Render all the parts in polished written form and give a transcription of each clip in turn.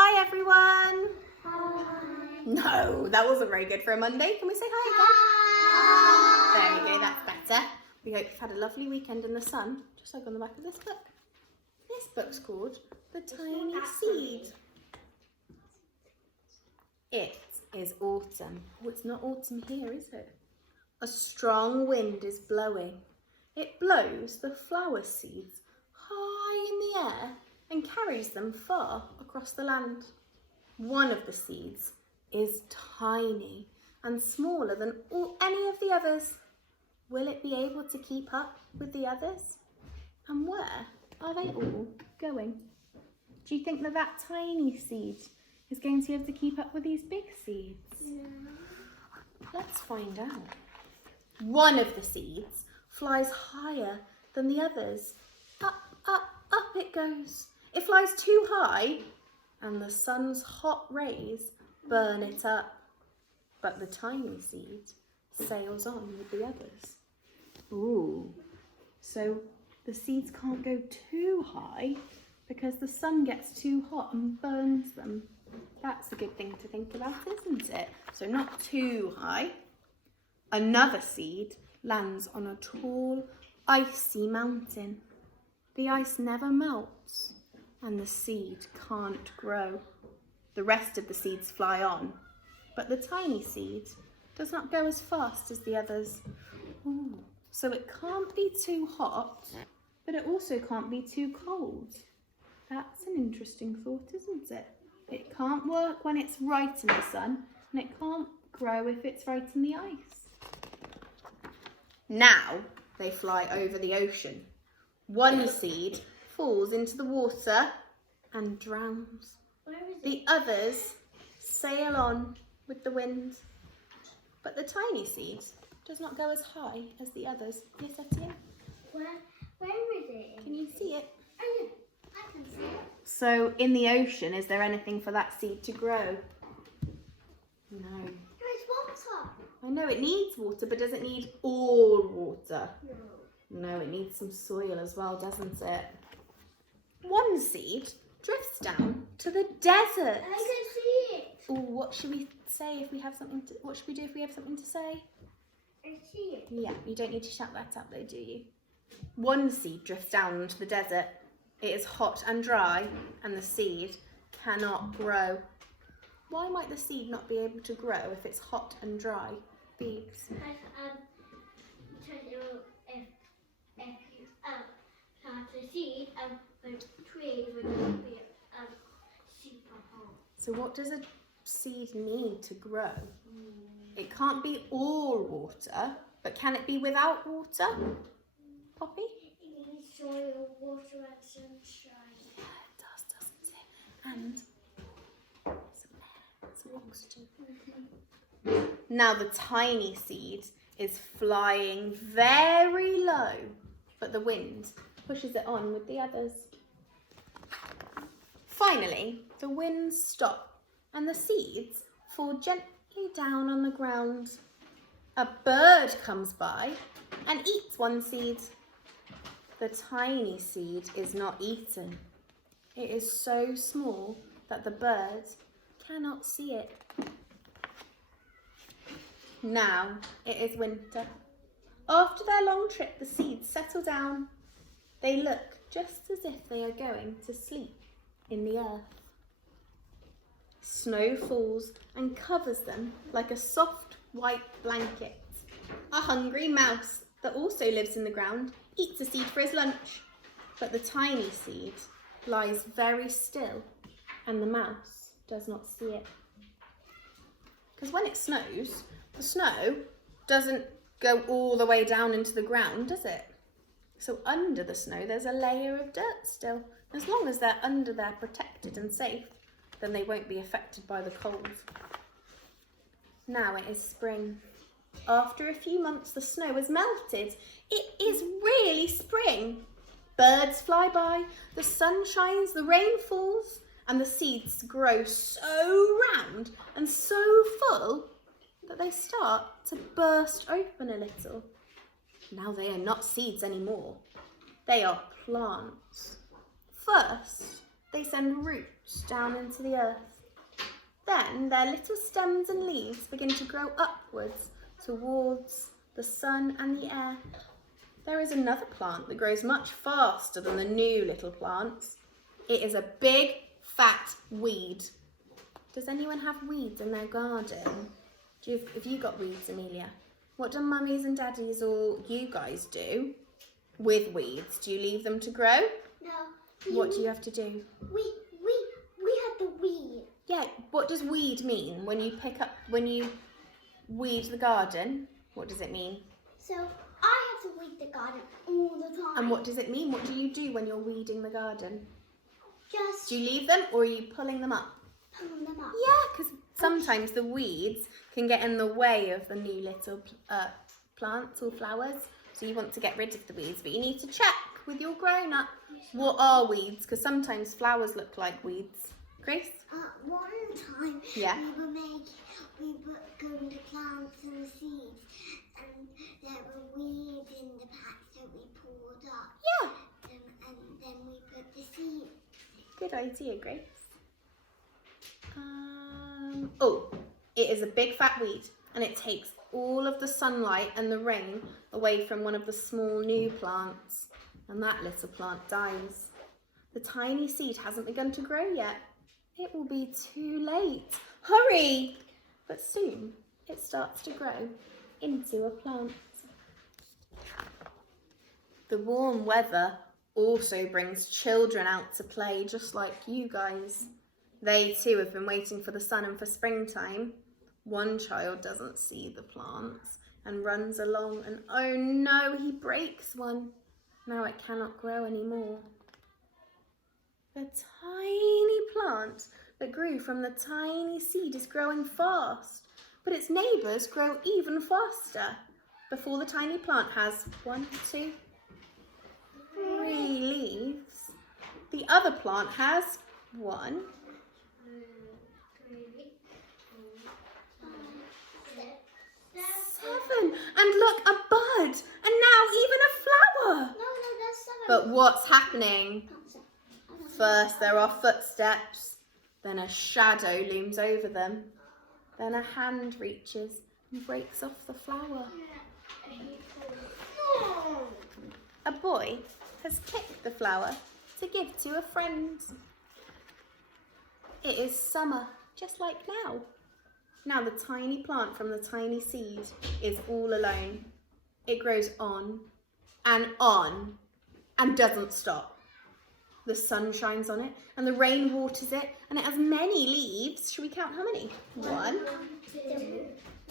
Hi everyone! Hi. No, that wasn't very good for a Monday. Can we say hi again? There we go, that's better. We hope you've had a lovely weekend in the sun, just like on the back of this book. This book's called The Tiny Seed. It is autumn. Oh, it's not autumn here, is it? A strong wind is blowing. It blows the flower seeds high in the air and carries them far across the land. One of the seeds is tiny and smaller than any of the others. Will it be able to keep up with the others? And where are they all going? Do you think that tiny seed is going to be able to keep up with these big seeds? No. Let's find out. One of the seeds flies higher than the others. Up, up, up it goes. It flies too high and the sun's hot rays burn it up. But the tiny seed sails on with the others. Ooh, so the seeds can't go too high because the sun gets too hot and burns them. That's a good thing to think about, isn't it? So not too high. Another seed lands on a tall, icy mountain. The ice never melts and the seed can't grow. The rest of the seeds fly on, but the tiny seed does not go as fast as the others. Ooh, so it can't be too hot, but it also can't be too cold. That's an interesting thought, isn't it? It can't work when it's right in the sun, and it can't grow if it's right in the ice. Now they fly over the ocean. One seed falls into the water and drowns. The others sail on with the wind. But the tiny seed does not go as high as the others. Yes, Etienne? Where is it? Can you see it? Oh, yeah, I can see it. So in the ocean, is there anything for that seed to grow? No. There's water. I know it needs water, but does it need all water? No. No, it needs some soil as well, doesn't it? One seed drifts down to the desert. I can see it. Oh, what should we say if we have something to, what should we do if we have something to say? I see it. Yeah, you don't need to shout that out though, do you? One seed drifts down into the desert. It is hot and dry and the seed cannot grow. Why might the seed not be able to grow if it's hot and dry? Beebs. Because if you plant the seed, the tree will be super hot. So what does a seed need to grow? It can't be all water, but can it be without water? Poppy? It needs soil, water, and sunshine. Yeah, it does, doesn't it? And some air, some oxygen. Now the tiny seed is flying very low, but the wind pushes it on with the others. Finally, the winds stop and the seeds fall gently down on the ground. A bird comes by and eats one seed. The tiny seed is not eaten. It is so small that the bird cannot see it. Now it is winter. After their long trip, the seeds settle down. They look just as if they are going to sleep in the earth. Snow falls and covers them like a soft white blanket. A hungry mouse that also lives in the ground eats a seed for his lunch. But the tiny seed lies very still and the mouse does not see it. Because when it snows, the snow doesn't go all the way down into the ground, does it? So under the snow, there's a layer of dirt still. As long as they're under there protected and safe, then they won't be affected by the cold. Now it is spring. After a few months, the snow has melted. It is really spring. Birds fly by, the sun shines, the rain falls, and the seeds grow so round and so full that they start to burst open a little. Now they are not seeds anymore. They are plants. First, they send roots roots down into the earth. Then their little stems and leaves begin to grow upwards towards the sun and the air. There is another plant that grows much faster than the new little plants. It is a big, fat weed. Does anyone have weeds in their garden? Have you got weeds, Amelia? What do mummies and daddies or you guys do with weeds? Do you leave them to grow? No. What do you have to do? We had the weed. Yeah, what does weed mean? When you weed the garden, what does it mean? So I have to weed the garden all the time. And what does it mean? What do you do when you're weeding the garden? Just Do you leave them or are you pulling them up? pull them up. Yeah, because sometimes the weeds can get in the way of the new little plants or flowers. So you want to get rid of the weeds, but you need to check with your grown-up what are weeds, because sometimes flowers look like weeds. Grace? One time Yeah. we were going to plant some seeds and there were weeds in the patch that we pulled up. Yeah. And then we put the seeds. Good idea, Grace. Oh, it is a big fat weed and it takes all of the sunlight and the rain away from one of the small new plants, and that little plant dies. The tiny seed hasn't begun to grow yet. It will be too late. Hurry! But soon it starts to grow into a plant. The warm weather also brings children out to play, just like you guys. They too have been waiting for the sun and for springtime. One child doesn't see the plants and runs along, and oh no, he breaks one. Now it cannot grow anymore. The tiny plant that grew from the tiny seed is growing fast, but its neighbours grow even faster. Before the tiny plant has 1, 2, 3 leaves, the other plant has 1, 7, and look, a bud, and now even a flower. No, that's 7. But what's happening? First there are footsteps, then a shadow looms over them, then a hand reaches and breaks off the flower. A boy has picked the flower to give to a friend. It is summer, just like now. Now the tiny plant from the tiny seed is all alone. It grows on and doesn't stop. The sun shines on it and the rain waters it, and it has many leaves. Should we count how many? 1, 2,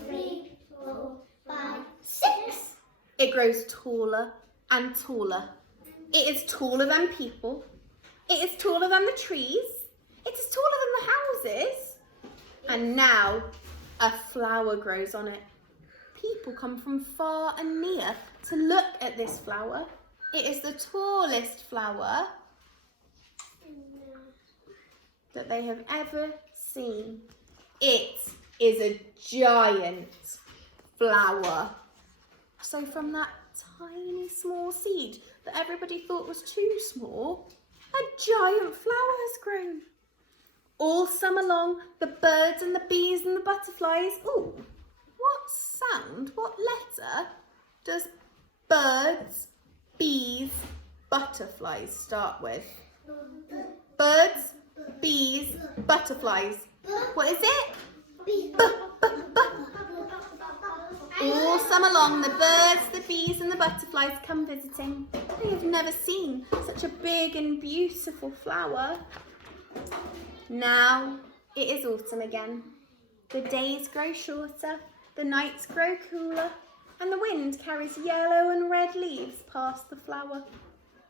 3, 4, 5, 6. It grows taller and taller. It is taller than people. It is taller than the trees. It is taller than the houses. And now a flower grows on it. People come from far and near to look at this flower. It is the tallest flower that they have ever seen. It is a giant flower. So from that tiny small seed that everybody thought was too small, a giant flower has grown. All summer long, the birds and the bees and the butterflies. Ooh, what letter does birds, bees, butterflies start with? Birds, bees, butterflies. What is it? B. All summer long, the birds, the bees and the butterflies come visiting. They have never seen such a big and beautiful flower. Now it is autumn again. The days grow shorter, the nights grow cooler, and the wind carries yellow and red leaves past the flower.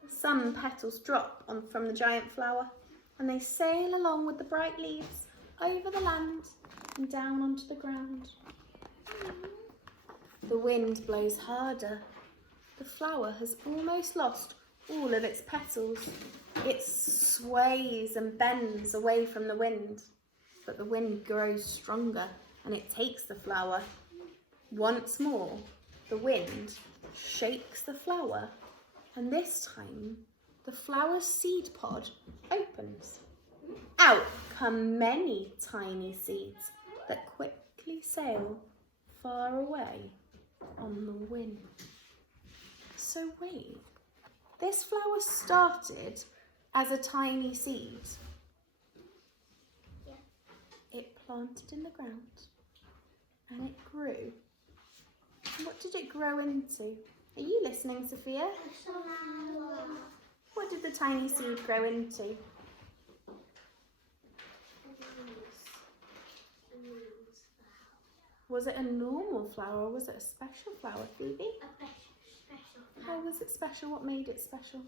Some petals drop from the giant flower, and they sail along with the bright leaves over the land and down onto the ground. The wind blows harder. The flower has almost lost all of its petals. It sways and bends away from the wind, but the wind grows stronger and it takes the flower. Once more, the wind shakes the flower, and this time the flower's seed pod opens. Out come many tiny seeds that quickly sail far away on the wind. So wait, this flower started as a tiny seed. Yeah. It planted in the ground and it grew. What did it grow into? Are you listening, Sophia? A flower. What did the tiny seed grow into? Was it a normal flower or was it a special flower, Phoebe? A special How was it special? What made it special?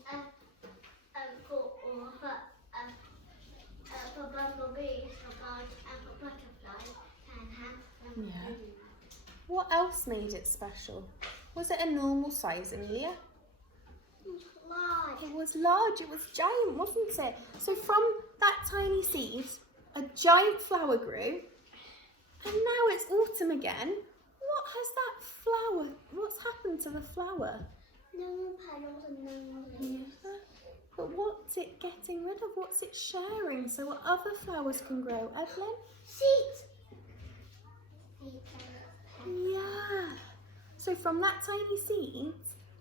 For bumblebees, for birds, and for butterflies, and have them. Yeah. What else made it special? Was it a normal size, Amelia? Large. It was large, it was giant, wasn't it? So from that tiny seed, a giant flower grew, and now it's autumn again. What has that flower, what's happened to the flower? No more petals and no more leaves. Yeah. But what's it getting rid of? What's it sharing so what other flowers can grow? Evelyn? Seeds. Yeah. So from that tiny seed,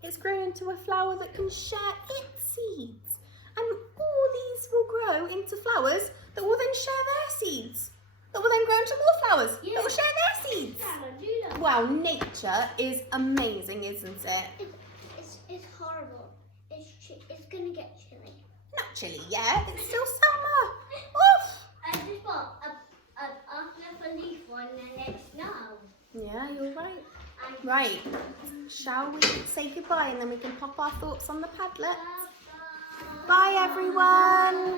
it's grown into a flower that can share its seeds. And all these will grow into flowers that will then share their seeds. That will then grow into more flowers that will share their seeds. Wow, nature is amazing, isn't it? It's horrible. It's gonna get chilly. Not chilly yet, it's still summer. Oof. I just bought a leaf one and it's snow. Yeah, you're right. Right, shall we say goodbye and then we can pop our thoughts on the Padlet? Bye everyone.